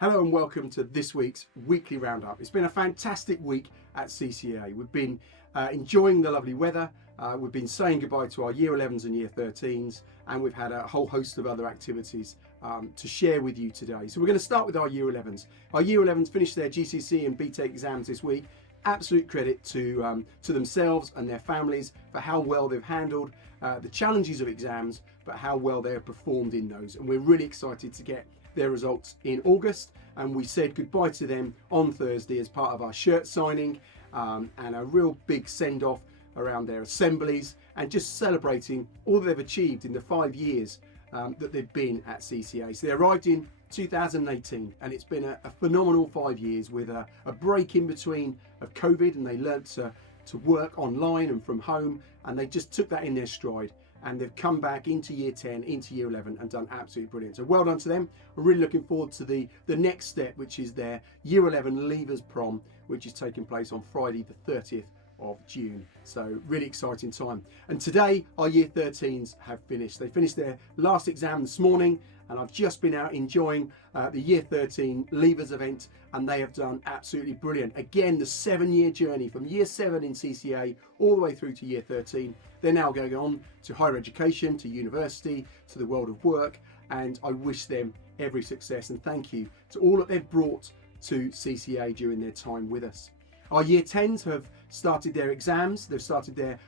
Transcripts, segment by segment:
Hello and welcome to this week's Weekly Roundup. It's been a fantastic week at CCA. We've been enjoying the lovely weather, we've been saying goodbye to our Year 11s and Year 13s, and we've had a whole host of other activities to share with you today. So we're going to start with our Year 11s. Our Year 11s finished their GCSE and BTEC exams this week. Absolute credit to themselves and their families for how well they've handled the challenges of exams, but how well they have performed in those. And we're really excited to get their results in August, and we said goodbye to them on Thursday as part of our shirt signing and a real big send-off around their assemblies and just celebrating all that they've achieved in the 5 years that they've been at CCA. So they arrived in 2018 and it's been a phenomenal 5 years with a break in between of COVID, and they learnt to work online and from home, and they just took that in their stride. And they've come back into Year 10, into Year 11 and done absolutely brilliant. So well done to them. We're really looking forward to the next step, which is their Year 11 Leavers Prom, which is taking place on Friday the 30th of June. So really exciting time. And today our Year 13s have finished. They finished their last exam this morning, and I've just been out enjoying the Year 13 Leavers event, and they have done absolutely brilliant. Again, the 7-year journey from Year 7 in CCA all the way through to Year 13. They're now going on to higher education, to university, to the world of work, and I wish them every success and thank you to all that they've brought to CCA during their time with us. Our Year 10s have started their exams. They've started their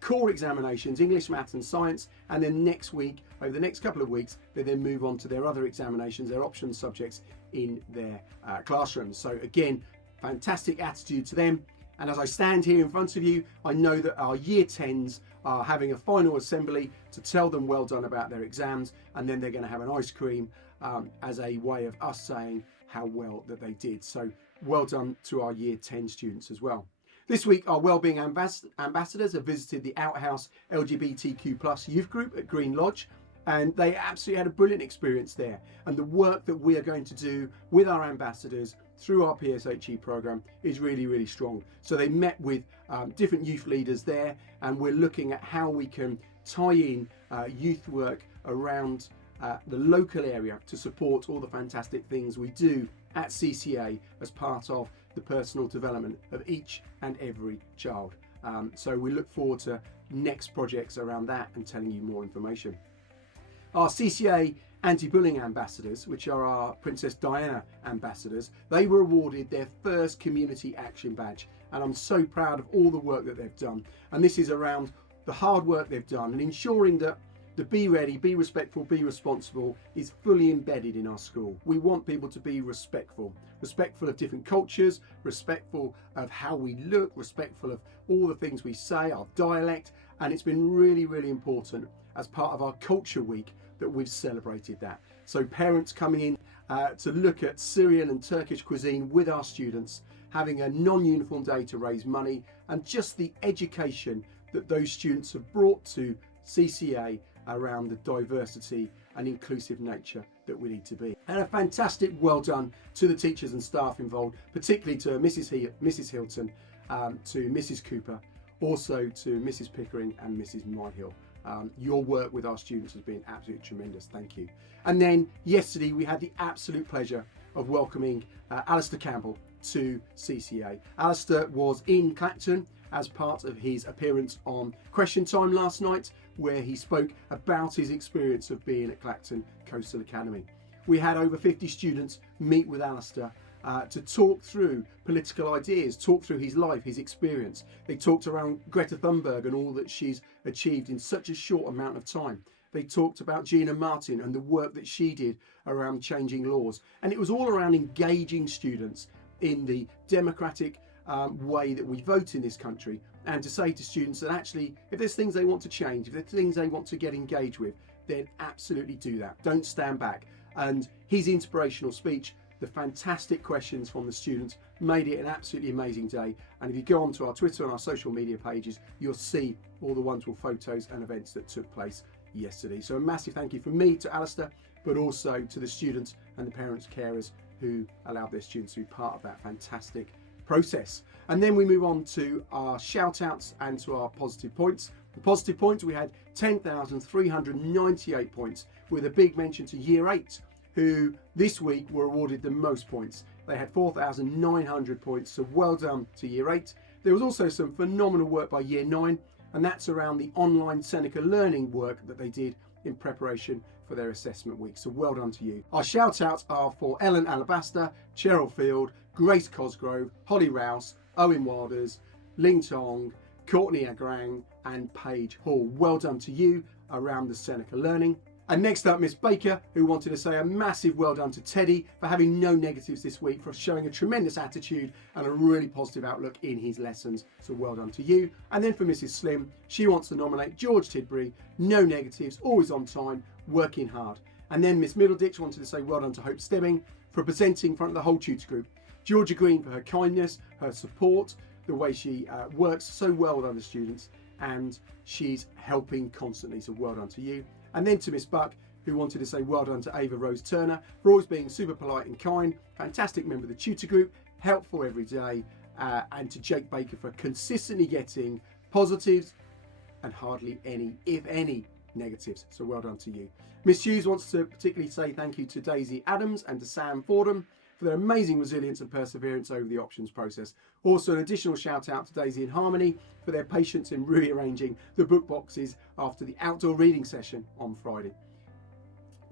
core examinations, English, Maths and Science, and then next week, over the next couple of weeks, they then move on to their other examinations, their option subjects in their classrooms. So again, fantastic attitude to them. And as I stand here in front of you, I know that our Year 10s are having a final assembly to tell them well done about their exams, and then they're going to have an ice cream as a way of us saying how well that they did. So well done to our Year 10 students as well. This week, our Wellbeing Ambassadors have visited the Outhouse LGBTQ+ youth group at Green Lodge, and they absolutely had a brilliant experience there. And the work that we are going to do with our ambassadors through our PSHE program is really, really strong. So they met with different youth leaders there, and we're looking at how we can tie in youth work around the local area to support all the fantastic things we do at CCA as part of the personal development of each and every child. So we look forward to next projects around that and telling you more information. Our CCA Anti-Bullying Ambassadors, which are our Princess Diana ambassadors, they were awarded their first community action badge, and I'm so proud of all the work that they've done. And this is around the hard work they've done and ensuring that the be ready, be respectful, be responsible is fully embedded in our school. We want people to be respectful of different cultures, respectful of how we look, respectful of all the things we say, our dialect, and it's been really, really important as part of our Culture Week that we've celebrated that. So parents coming in to look at Syrian and Turkish cuisine with our students, having a non-uniform day to raise money, and just the education that those students have brought to CCA around the diversity and inclusive nature that we need to be. And a fantastic well done to the teachers and staff involved, particularly to Mrs. Hilton, to Mrs. Cooper, also to Mrs. Pickering and Mrs. Myhill. Your work with our students has been absolutely tremendous, thank you. And then yesterday we had the absolute pleasure of welcoming Alistair Campbell to CCA. Alistair was in Clacton as part of his appearance on Question Time last night, where he spoke about his experience of being at Clacton Coastal Academy. We had over 50 students meet with Alistair to talk through political ideas, talk through his life, his experience. They talked around Greta Thunberg and all that she's achieved in such a short amount of time. They talked about Gina Martin and the work that she did around changing laws. And it was all around engaging students in the democratic way that we vote in this country, and to say to students that actually if there's things they want to change, if there's things they want to get engaged with, then absolutely do that. Don't stand back. And his inspirational speech, the fantastic questions from the students, made it an absolutely amazing day. And if you go onto our Twitter and our social media pages, you'll see all the wonderful photos and events that took place yesterday. So a massive thank you from me to Alistair, but also to the students and the parents, carers who allowed their students to be part of that fantastic process. And then we move on to our shout outs and to our positive points. The positive points, we had 10,398 points, with a big mention to Year 8, who this week were awarded the most points. They had 4,900 points, so well done to Year 8. There was also some phenomenal work by Year 9, and that's around the online Seneca learning work that they did in preparation for their assessment week, so well done to you. Our shout outs are for Ellen Alabaster, Cheryl Field, Grace Cosgrove, Holly Rouse, Owen Wilders, Ling Tong, Courtney Agrang and Paige Hall. Well done to you around the Seneca learning. And next up, Miss Baker, who wanted to say a massive well done to Teddy for having no negatives this week, for showing a tremendous attitude and a really positive outlook in his lessons. So well done to you. And then for Mrs. Slim, she wants to nominate George Tidbury, no negatives, always on time, working hard. And then Miss Middleditch wanted to say well done to Hope Stebbing for presenting in front of the whole tutor group. Georgia Green for her kindness, her support, the way she works so well with other students, and she's helping constantly, so well done to you. And then to Miss Buck, who wanted to say well done to Ava Rose Turner for always being super polite and kind, fantastic member of the tutor group, helpful every day, and to Jake Baker for consistently getting positives and hardly any, if any, negatives, so well done to you. Miss Hughes wants to particularly say thank you to Daisy Adams and to Sam Fordham for their amazing resilience and perseverance over the options process. Also an additional shout out to Daisy and Harmony for their patience in rearranging the book boxes after the outdoor reading session on Friday.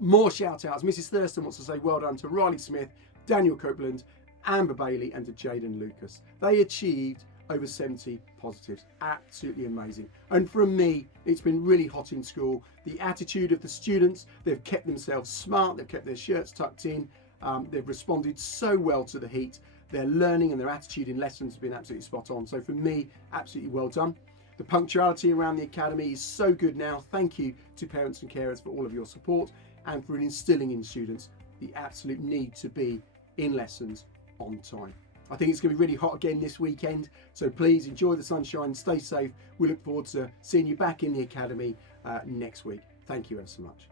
More shout outs. Mrs. Thurston wants to say well done to Riley Smith, Daniel Copeland, Amber Bailey and to Jaden Lucas. They achieved over 70 positives. Absolutely amazing. And from me, it's been really hot in school. The attitude of the students, they've kept themselves smart, they've kept their shirts tucked in, they've responded so well to the heat. Their learning and their attitude in lessons has been absolutely spot on. So for me, absolutely well done. The punctuality around the academy is so good now. Thank you to parents and carers for all of your support and for instilling in students the absolute need to be in lessons on time. I think it's going to be really hot again this weekend, so please enjoy the sunshine, stay safe. We look forward to seeing you back in the academy next week. Thank you ever so much.